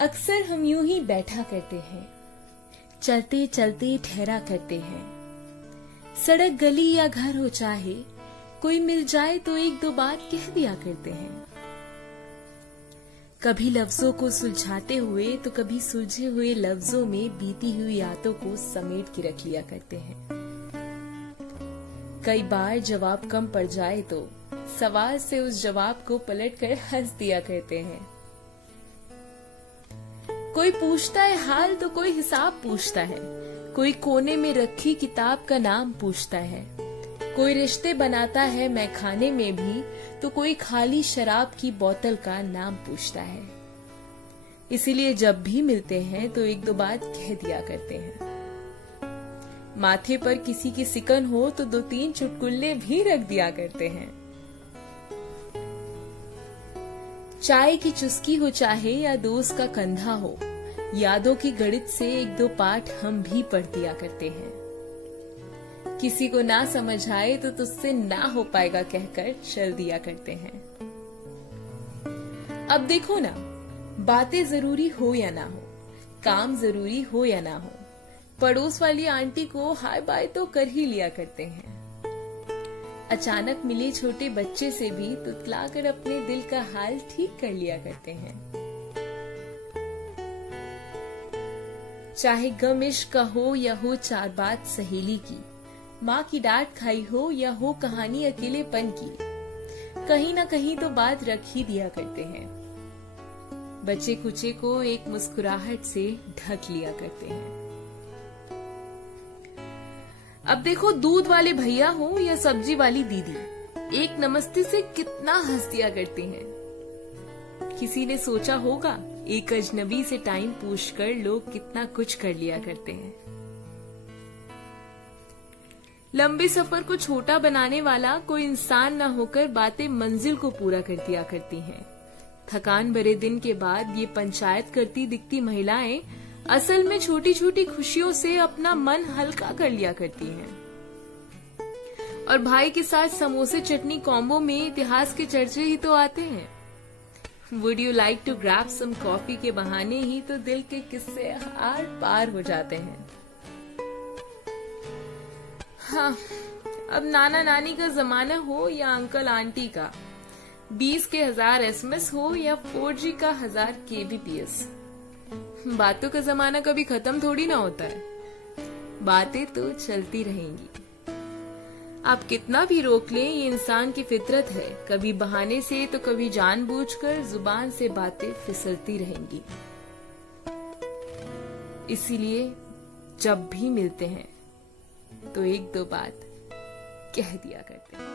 अक्सर हम यूं ही बैठा करते हैं, चलते चलते ठहरा करते हैं। सड़क गली या घर हो चाहे, कोई मिल जाए तो एक दो बात कह दिया करते हैं। कभी लफ्जों को सुलझाते हुए तो कभी सुलझे हुए लफ्जों में बीती हुई यादों को समेट के रख लिया करते हैं। कई बार जवाब कम पड़ जाए तो सवाल से उस जवाब को पलटकर हंस दिया करते हैं। कोई पूछता है हाल तो कोई हिसाब पूछता है, कोई कोने में रखी किताब का नाम पूछता है। कोई रिश्ते बनाता है मैखाने में भी तो कोई खाली शराब की बोतल का नाम पूछता है। इसीलिए जब भी मिलते हैं तो एक दो बात कह दिया करते हैं। माथे पर किसी की सिकन हो तो दो तीन चुटकुले भी रख दिया करते हैं। चाय की चुस्की हो चाहे या दोस्त का कंधा हो, यादों की गणित से एक दो पाठ हम भी पढ़ दिया करते हैं। किसी को ना समझ आए तो तुझसे ना हो पाएगा कहकर चल दिया करते हैं। अब देखो ना, बातें जरूरी हो या ना हो, काम जरूरी हो या ना हो, पड़ोस वाली आंटी को हाय बाय तो कर ही लिया करते हैं। अचानक मिले छोटे बच्चे से भी तुतलाकर अपने दिल का हाल ठीक कर लिया करते हैं। चाहे गम इश्क का हो या हो चार बात सहेली की, माँ की डांट खाई हो या हो कहानी अकेलेपन की, कहीं ना कहीं तो बात रख ही दिया करते हैं। बच्चे कुचे को एक मुस्कुराहट से ढक लिया करते हैं। अब देखो, दूध वाले भैया हो या सब्जी वाली दीदी, एक नमस्ते से कितना हंस दिया करते हैं। किसी ने सोचा होगा, एक अजनबी से टाइम पूछकर लोग कितना कुछ कर लिया करते हैं। लंबे सफर को छोटा बनाने वाला कोई इंसान न होकर बातें मंजिल को पूरा कर दिया करती हैं। थकान भरे दिन के बाद ये पंचायत करती दिखती महिलाएं असल में छोटी छोटी खुशियों से अपना मन हल्का कर लिया करती हैं। और भाई के साथ समोसे चटनी कॉम्बो में इतिहास के चर्चे ही तो आते हैं। Would you like to grab some coffee के बहाने ही तो दिल के किस्से आर पार हो जाते हैं। हाँ, अब नाना नानी का जमाना हो या अंकल आंटी का, 20 के 1000 SMS हो या 4G का 1000 kbps, बातों का जमाना कभी खत्म थोड़ी ना होता है। बातें तो चलती रहेंगी। आप कितना भी रोक लें, ये इंसान की फितरत है, कभी बहाने से तो कभी जानबूझकर जुबान से बातें फिसलती रहेंगी। इसीलिए जब भी मिलते हैं तो एक दो बात कह दिया करते हैं।